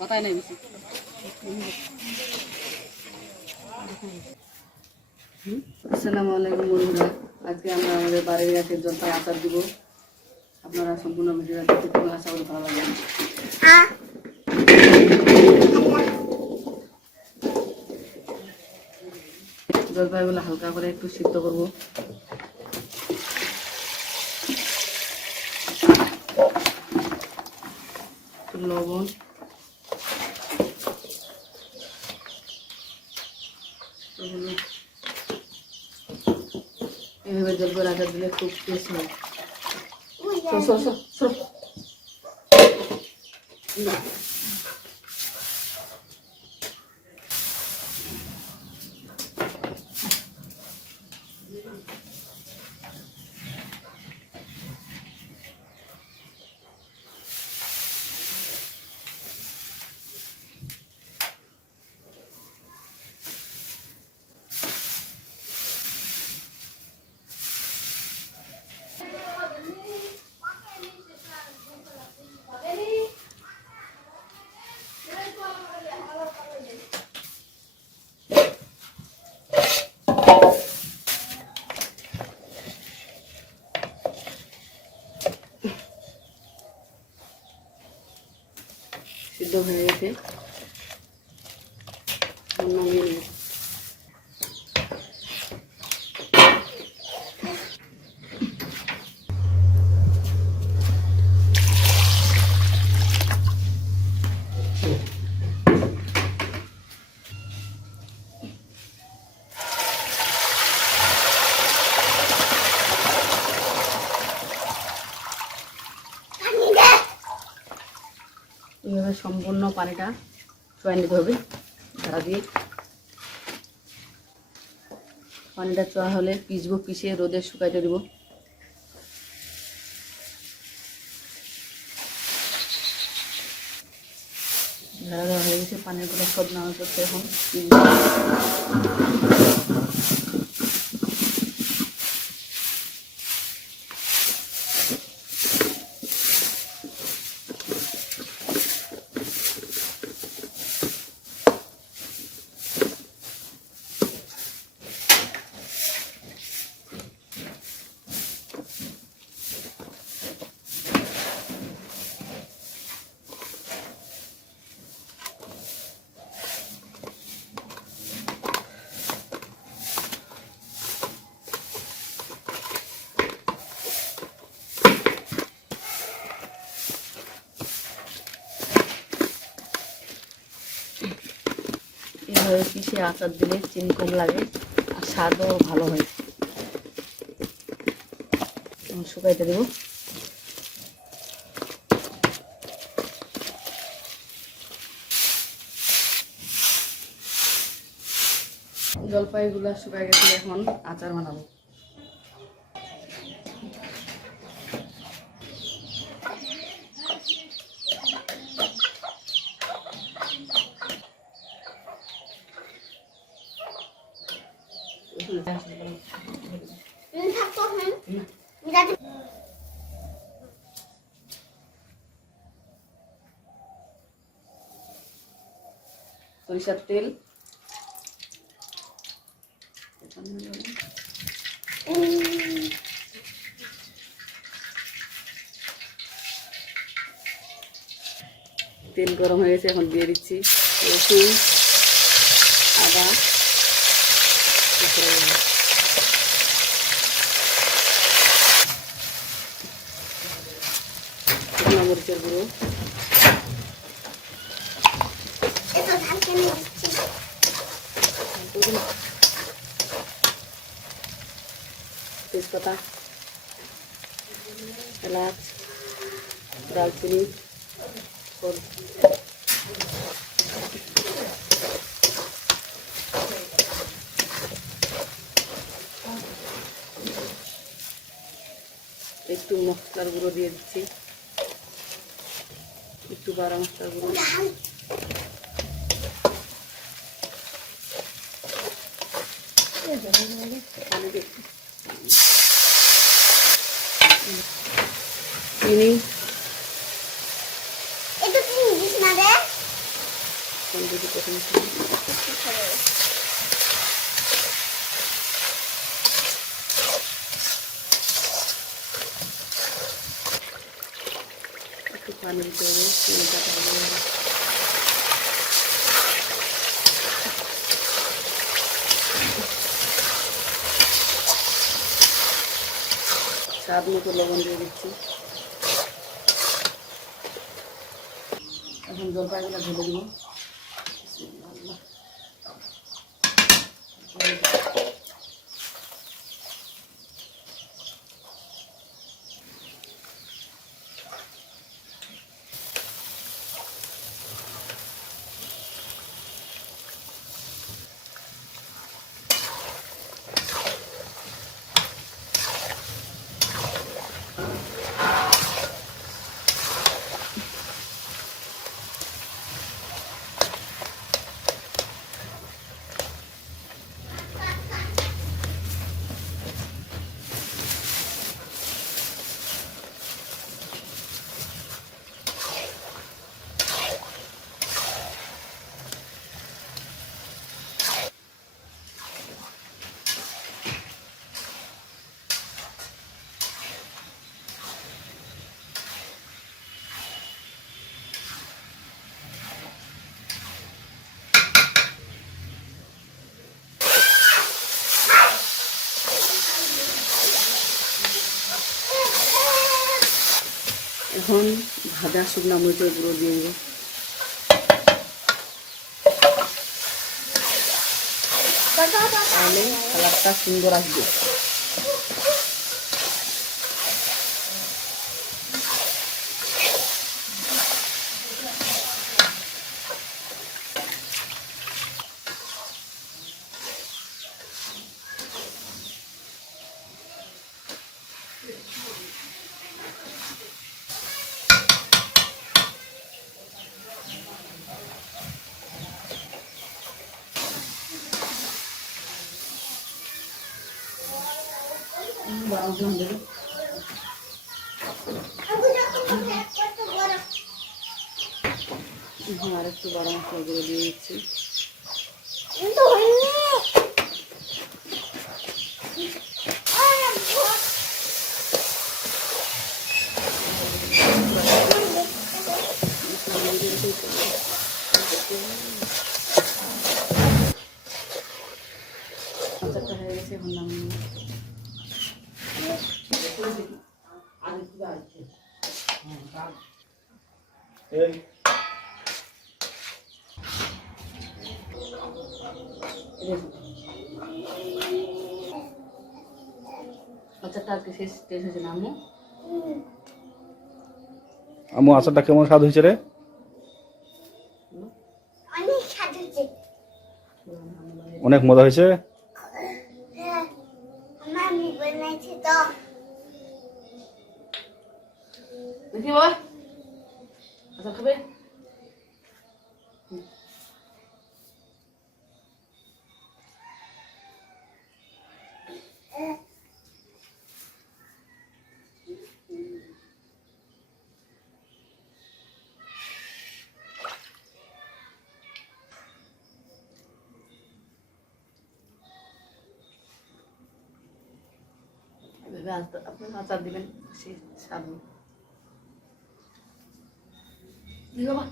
কথাই নাই বেশি। আসসালামু আলাইকুম বন্ধুরা, আজকে আমরা আমাদের বাড়ির গাছের জলপাই আচার দিব। আপনারা সম্পূর্ণ ভিডিওটা দেখতে থাকুন, আশা করি ভালো লাগবে। জলপাইগুলো হালকা করে একটু সিদ্ধ করব। লবণ, এভাবে জলপাইয়ের আচার দিলে খুব টেস্ট হয়। সিদ্ধ হয়ে গেছে, নামিয়ে নেব। এইভাবে সম্পূর্ণ পানিটা চুয়াই নিতে হবে ঝাড়া দিয়ে। পানিটা চুয়া হলে পিষবো, পিষে রোদে শুকাইতে দেবো। ঝাড়া দেওয়া হয়ে গেছে, পানির গুলো সব নামা করতে এখন এভাবে পিষে আচার দিলে চিনি কম লাগে আর স্বাদও ভালো হয়। শুকাইতে দেব। জলপাইগুলা শুকাই গেছে, এখন আচার বানাবো। সরিষার তেল, তেল গরম হয়ে গেছে, এখন দিয়ে দিচ্ছি রসুন, আদা, শুকনো মরিচের গুঁড়ো, তেজপাতা, এলাচ, দারচিনি, একটু মশলার গুঁড়ো দিয়ে দিচ্ছি, একটু বাড়া মশলার গুঁড়ো, চিনি এটা তুই দিস না রে যদি প্রথমে একটু পানি দিতে হবে, চিনিটা হবে। স্বাদ মতো লবণ দিয়ে দিচ্ছি। এখন জলপাইগুলো ঢেলে দিব। এখন ভাজা শুকনা মরিচের গুঁড়ো দিয়ে দেবো। তাহলে কালারটা সুন্দর আসবে। আর একটু বড় মশলা গুঁড়ো দিয়ে দিচ্ছি। আচারটা হয়ে গেছে, এখন নামিয়ে নিই। আচারটা আজকে শেষ হয়েছে না আম্মু? আম্মু আচারটা কেমন স্বাদ হয়েছে রে? অনেক স্বাদ হয়েছে। অনেক মজা হয়েছে। হ্যাঁ, মামি বানাইছে তো। দেখি বাবা আচার খাবে? আপনার আচার দিবেন, সে স্বাদ। বাবা